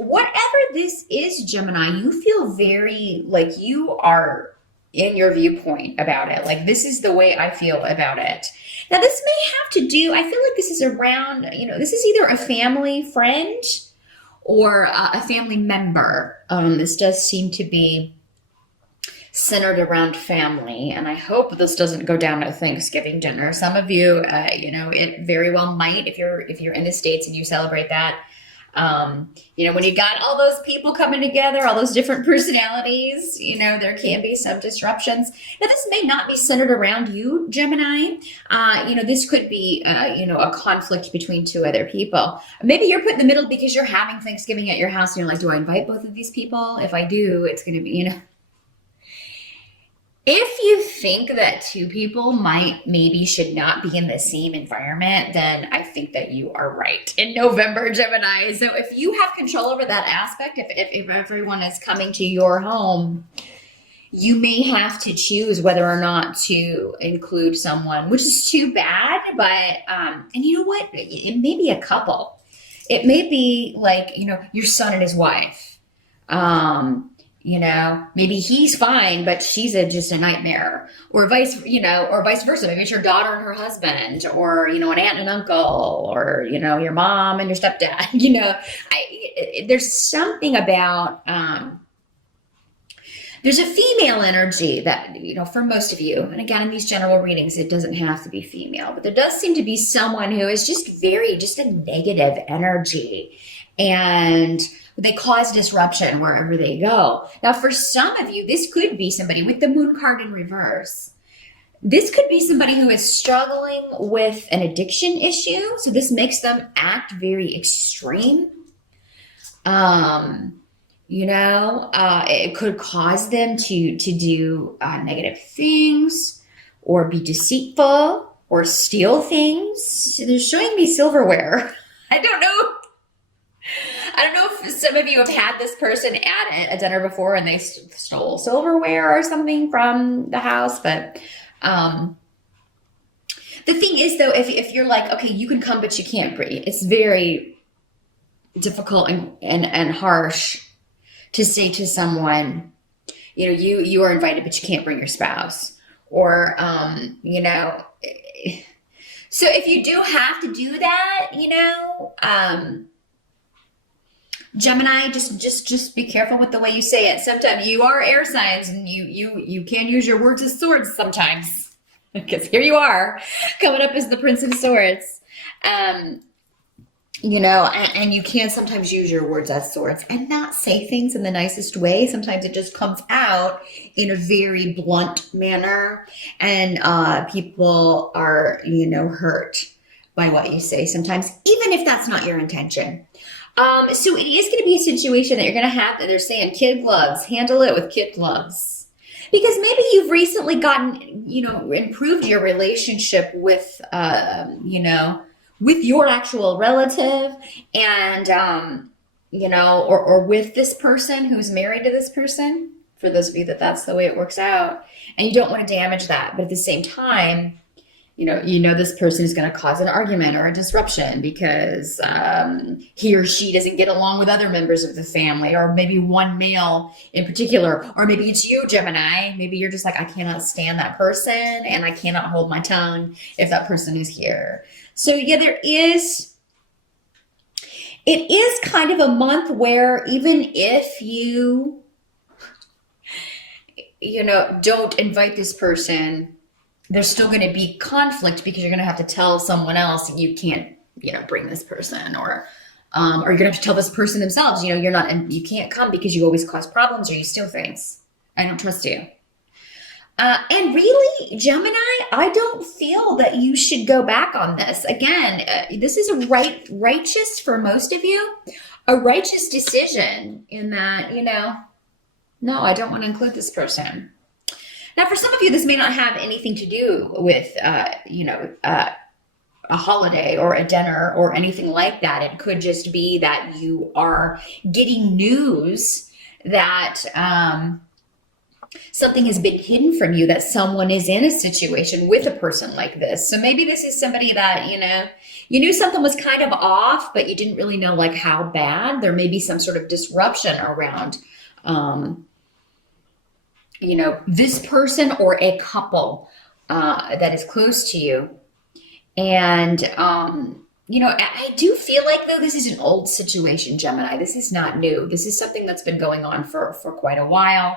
whatever this is, Gemini, you feel very like you are in your viewpoint about it. Like, this is the way I feel about it. Now, this may have to do, I feel like this is around, this is either a family friend or a family member. This does seem to be centered around family, and I hope this doesn't go down at Thanksgiving dinner. Some of you, it very well might if you're in the States and you celebrate that. When you got all those people coming together, all those different personalities, there can be some disruptions. Now, this may not be centered around you, Gemini. This could be, a conflict between two other people. Maybe you're put in the middle because you're having Thanksgiving at your house and you're like, do I invite both of these people? If I do, it's going to be, If you think that two people maybe should not be in the same environment, then I think that you are right in November, Gemini. So if you have control over that aspect, if everyone is coming to your home, you may have to choose whether or not to include someone, which is too bad. But, and you know what? It may be a couple. It may be like, your son and his wife. Maybe he's fine, but she's just a nightmare, or vice versa. Maybe it's your daughter and her husband, or, an aunt and uncle, or, your mom and your stepdad. There's something about, there's a female energy that, for most of you, and again, in these general readings, it doesn't have to be female, but there does seem to be someone who is just a negative energy, and they cause disruption wherever they go. Now, for some of you, this could be somebody with the moon card in reverse. This could be somebody who is struggling with an addiction issue. So this makes them act very extreme. It could cause them to do negative things, or be deceitful, or steal things. They're showing me silverware. I don't know if some of you have had this person at a dinner before and they stole silverware or something from the house. But the thing is, though, if you're like, okay, you can come, but you can't bring, it's very difficult and harsh to say to someone, you are invited, but you can't bring your spouse. Or, so if you do have to do that, Gemini, just be careful with the way you say it. Sometimes you are air signs, and you can use your words as swords sometimes, because here you are coming up as the Prince of Swords. And you can sometimes use your words as swords and not say things in the nicest way. Sometimes it just comes out in a very blunt manner, and people are, hurt by what you say sometimes, even if that's not your intention. So it is going to be a situation that you're going to have that they're saying kid gloves, handle it with kid gloves. Because maybe you've recently gotten, improved your relationship with, with your actual relative, and, or with this person who's married to this person, for those of you that's the way it works out, and you don't want to damage that. But at the same time, this person is going to cause an argument or a disruption because he or she doesn't get along with other members of the family, or maybe one male in particular, or maybe it's you, Gemini. Maybe you're just like, I cannot stand that person, and I cannot hold my tongue if that person is here. So yeah, it is kind of a month where even if you, don't invite this person, there's still going to be conflict, because you're going to have to tell someone else you can't, bring this person, or you're going to have to tell this person themselves, you can't come because you always cause problems or you steal things. I don't trust you. And really, Gemini, I don't feel that you should go back on this. Again, this is a righteous, for most of you, a righteous decision in that, no, I don't want to include this person. Now, for some of you, this may not have anything to do with, a holiday or a dinner or anything like that. It could just be that you are getting news that Something has been hidden from you, that someone is in a situation with a person like this. So maybe this is somebody that, you knew something was kind of off, but you didn't really know like how bad. There may be some sort of disruption around, this person or a couple that is close to you. And, I do feel like, though, this is an old situation, Gemini. This is not new. This is something that's been going on for quite a while.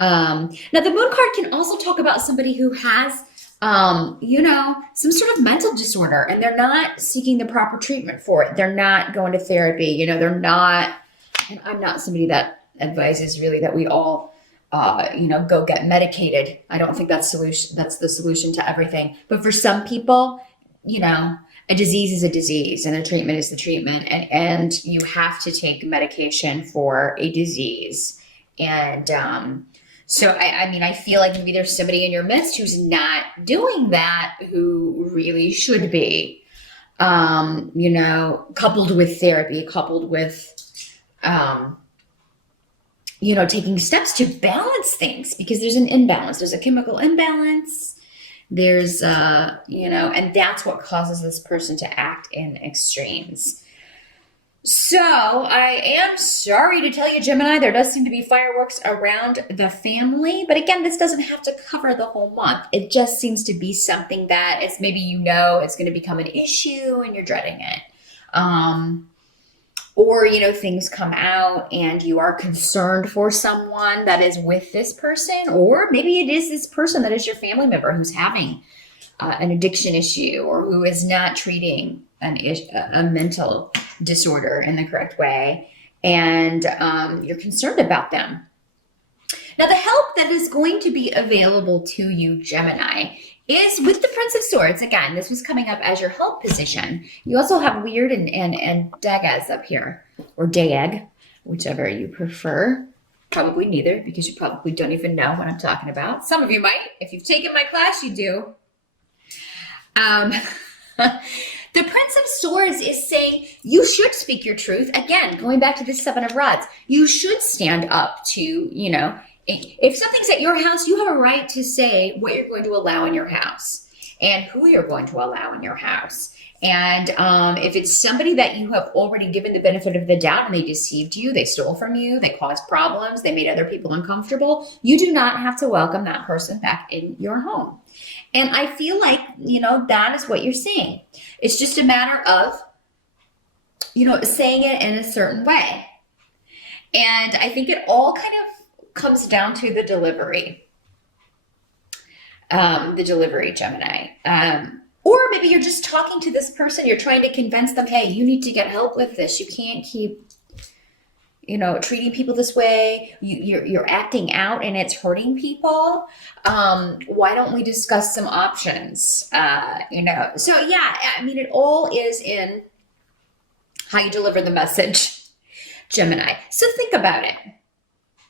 Now, the moon card can also talk about somebody who has, some sort of mental disorder, and they're not seeking the proper treatment for it. They're not going to therapy. They're not, and I'm not somebody that advises really that we all, go get medicated. I don't think that's the solution to everything. But for some people, a disease is a disease and a treatment is the treatment. And you have to take medication for a disease. And, so, I feel like maybe there's somebody in your midst who's not doing that, who really should be, coupled with therapy, coupled with, taking steps to balance things, because there's an imbalance. There's a chemical imbalance. There's, and that's what causes this person to act in extremes. So I am sorry to tell you, Gemini, there does seem to be fireworks around the family. But again, this doesn't have to cover the whole month. It just seems to be something that is maybe it's going to become an issue and you're dreading it. Or, things come out and you are concerned for someone that is with this person. Or maybe it is this person that is your family member who's having an addiction issue, or who is not treating a mental disorder in the correct way, and you're concerned about them. Now, the help that is going to be available to you, Gemini, is with the Prince of Swords. Again, this was coming up as your help position. You also have Weird and Dagas up here, or Dag, whichever you prefer. Probably neither, because you probably don't even know what I'm talking about. Some of you might. If you've taken my class, you do. The Prince of Swords is saying you should speak your truth. Again, going back to the Seven of Rods, you should stand up to, if something's at your house, you have a right to say what you're going to allow in your house and who you're going to allow in your house. And if it's somebody that you have already given the benefit of the doubt and they deceived you, they stole from you, they caused problems, they made other people uncomfortable, you do not have to welcome that person back in your home. And I feel like, that is what you're saying. It's just a matter of, saying it in a certain way. And I think it all kind of comes down to the delivery. Gemini. Or maybe you're just talking to this person. You're trying to convince them, hey, you need to get help with this. You can't keep, treating people this way. You're acting out and it's hurting people. Why don't we discuss some options? So yeah, it all is in how you deliver the message, Gemini. So think about it.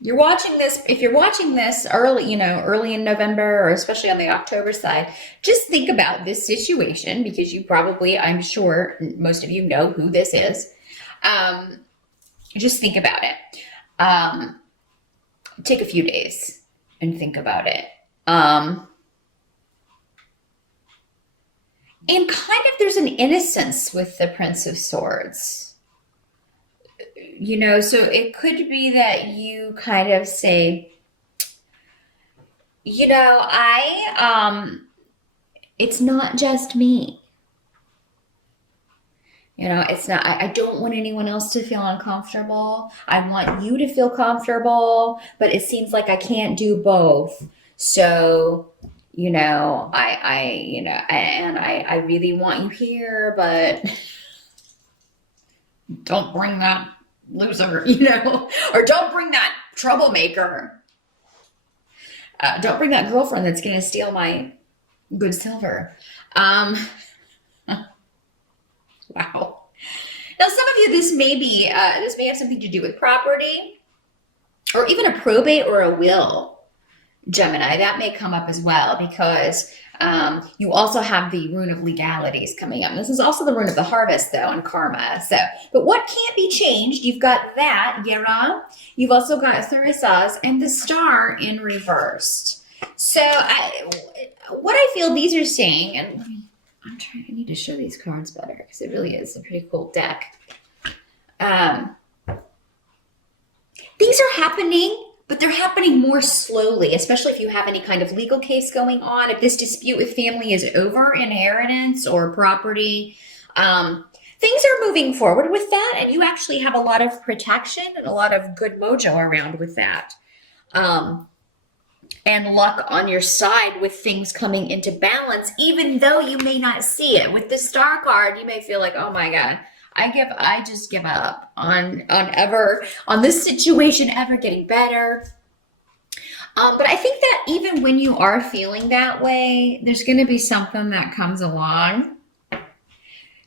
You're watching this, if you're watching this early in November, or especially on the October side, just think about this situation, because you probably, I'm sure most of you know who this is. Just think about it. Take a few days and think about it. And kind of there's an innocence with the Prince of Swords. So it could be that you kind of say, it's not just me. It's not, I don't want anyone else to feel uncomfortable. I want you to feel comfortable, but it seems like I can't do both. So, I really want you here, but don't bring that loser, or don't bring that troublemaker. Don't bring that girlfriend that's going to steal my good silver. Wow. Now, some of you, this may have something to do with property, or even a probate or a will, Gemini. That may come up as well, because You also have the rune of legalities coming up. This is also the rune of the harvest, though, and karma. So, but what can't be changed? You've got that, Yera. You've also got Thurisaz and the star in reversed. So, what I feel these are saying, and I need to show these cards better because it really is a pretty cool deck. Things are happening, but they're happening more slowly, especially if you have any kind of legal case going on. If this dispute with family is over, inheritance or property, things are moving forward with that, and you actually have a lot of protection and a lot of good mojo around with that. And luck on your side with things coming into balance, even though you may not see it. With the star card, you may feel like, oh my God, I just give up on this situation ever getting better. But I think that even when you are feeling that way, there's going to be something that comes along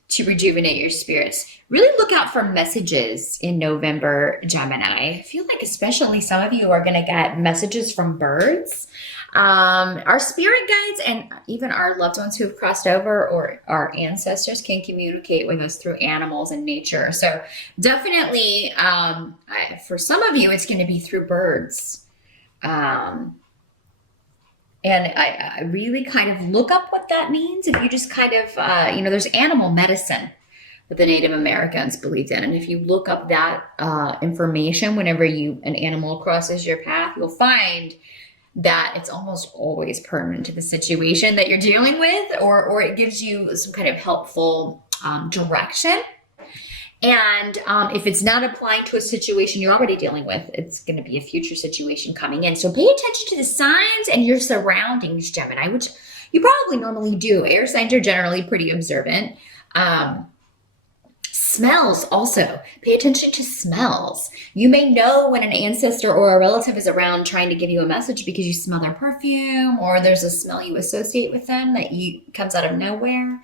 to rejuvenate your spirits. Really look out for messages in November, Gemini. I feel like especially some of you are going to get messages from birds. Our spirit guides and even our loved ones who have crossed over or our ancestors can communicate with us through animals and nature. So definitely, for some of you, it's going to be through birds. And I really kind of look up what that means. If you just kind of, there's animal medicine that the Native Americans believed in. And if you look up that information whenever an animal crosses your path, you'll find that it's almost always pertinent to the situation that you're dealing with, or it gives you some kind of helpful direction. And if it's not applying to a situation you're already dealing with, it's going to be a future situation coming in. So pay attention to the signs and your surroundings, Gemini, which you probably normally do. Air signs are generally pretty observant. Smells also. Pay attention to smells. You may know when an ancestor or a relative is around trying to give you a message because you smell their perfume, or there's a smell you associate with them that comes out of nowhere.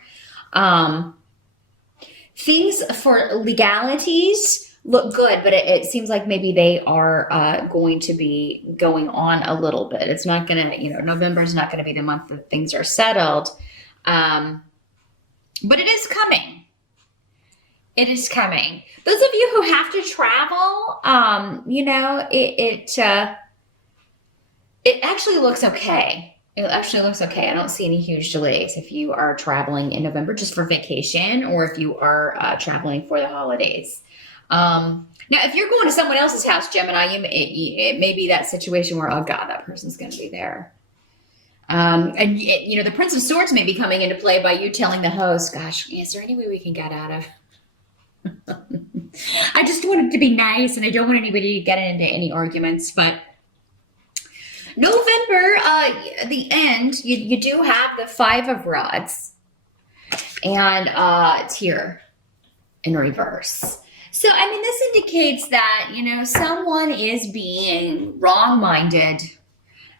Things for legalities look good, but it seems like maybe they are going to be going on a little bit. It's not going to, November is not going to be the month that things are settled. But it is coming. It is coming. Those of you who have to travel, it actually looks okay. It actually looks okay. I don't see any huge delays if you are traveling in November just for vacation, or if you are traveling for the holidays. Now, if you're going to someone else's house, Gemini, it may be that situation where, oh God, that person's going to be there. The Prince of Swords may be coming into play by you telling the host, gosh, is there any way we can get out of? I just want it to be nice, and I don't want anybody to get into any arguments, but November, the end, you do have the Five of Rods, and it's here in reverse. So, this indicates that, someone is being wrong-minded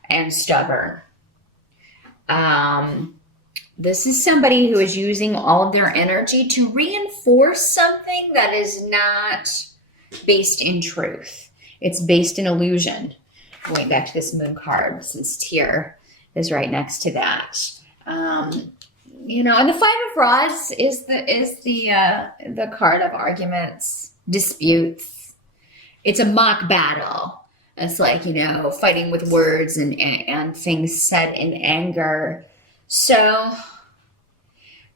and stubborn. This is somebody who is using all of their energy to reinforce something that is not based in truth. It's based in illusion. Going back to this moon card, since Tyr is right next to that. And the Five of Rods is the card of arguments, disputes. It's a mock battle. It's like, fighting with words and things said in anger. So,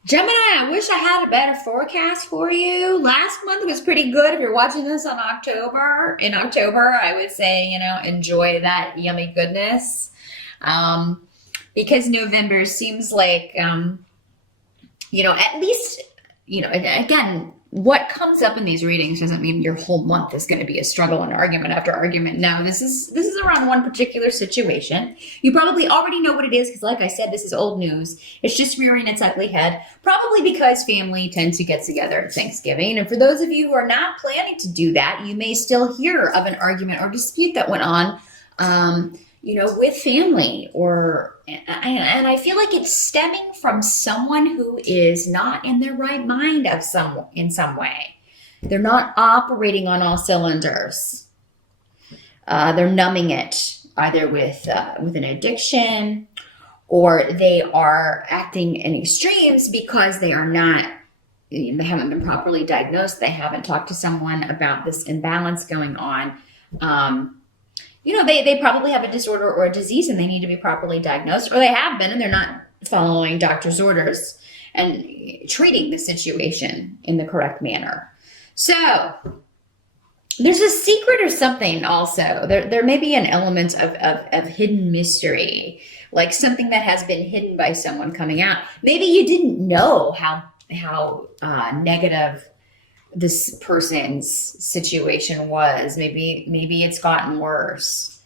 Gemini, I wish I had a better forecast for you. Last month was pretty good. If you're watching this in October, I would say, enjoy that yummy goodness. Because November seems like, at least, again, what comes up in these readings doesn't mean your whole month is going to be a struggle and argument after argument. No, this is around one particular situation. You probably already know what it is because, like I said, this is old news. It's just rearing its ugly head, probably because family tends to get together at Thanksgiving. And for those of you who are not planning to do that, you may still hear of an argument or dispute that went on, with family, and I feel like it's stemming from someone who is not in their right mind in some way. They're not operating on all cylinders. They're numbing it either with an addiction or they are acting in extremes because they haven't been properly diagnosed. They haven't talked to someone about this imbalance going on. They probably have a disorder or a disease and they need to be properly diagnosed, or they have been and they're not following doctor's orders and treating the situation in the correct manner. So there's a secret or something also. There may be an element of hidden mystery, like something that has been hidden by someone coming out. Maybe you didn't know how negative this person's situation was. Maybe it's gotten worse.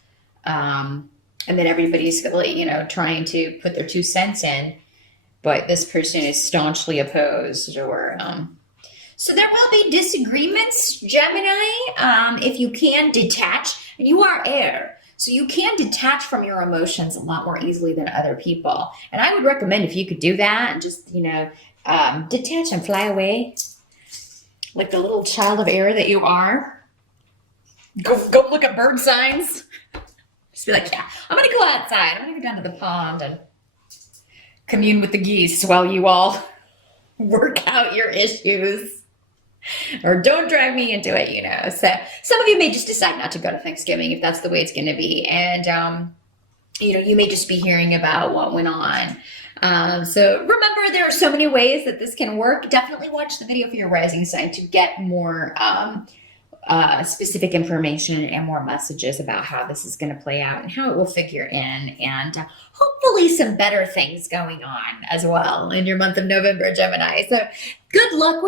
And then everybody's trying to put their 2 cents in, but this person is staunchly opposed, or so there will be disagreements, Gemini. If you can detach, and you are air, so you can detach from your emotions a lot more easily than other people. And I would recommend if you could do that and just, detach and fly away like the little child of air that you are. Go look at bird signs. Just be like, yeah, I'm going to go outside. I'm going to go down to the pond and commune with the geese while you all work out your issues. Or don't drag me into it, So some of you may just decide not to go to Thanksgiving if that's the way it's going to be. And, you may just be hearing about what went on. So remember, there are so many ways that this can work. Definitely watch the video for your rising sign to get more specific information and more messages about how this is going to play out and how it will figure in, and hopefully some better things going on as well in your month of November, Gemini. So good luck with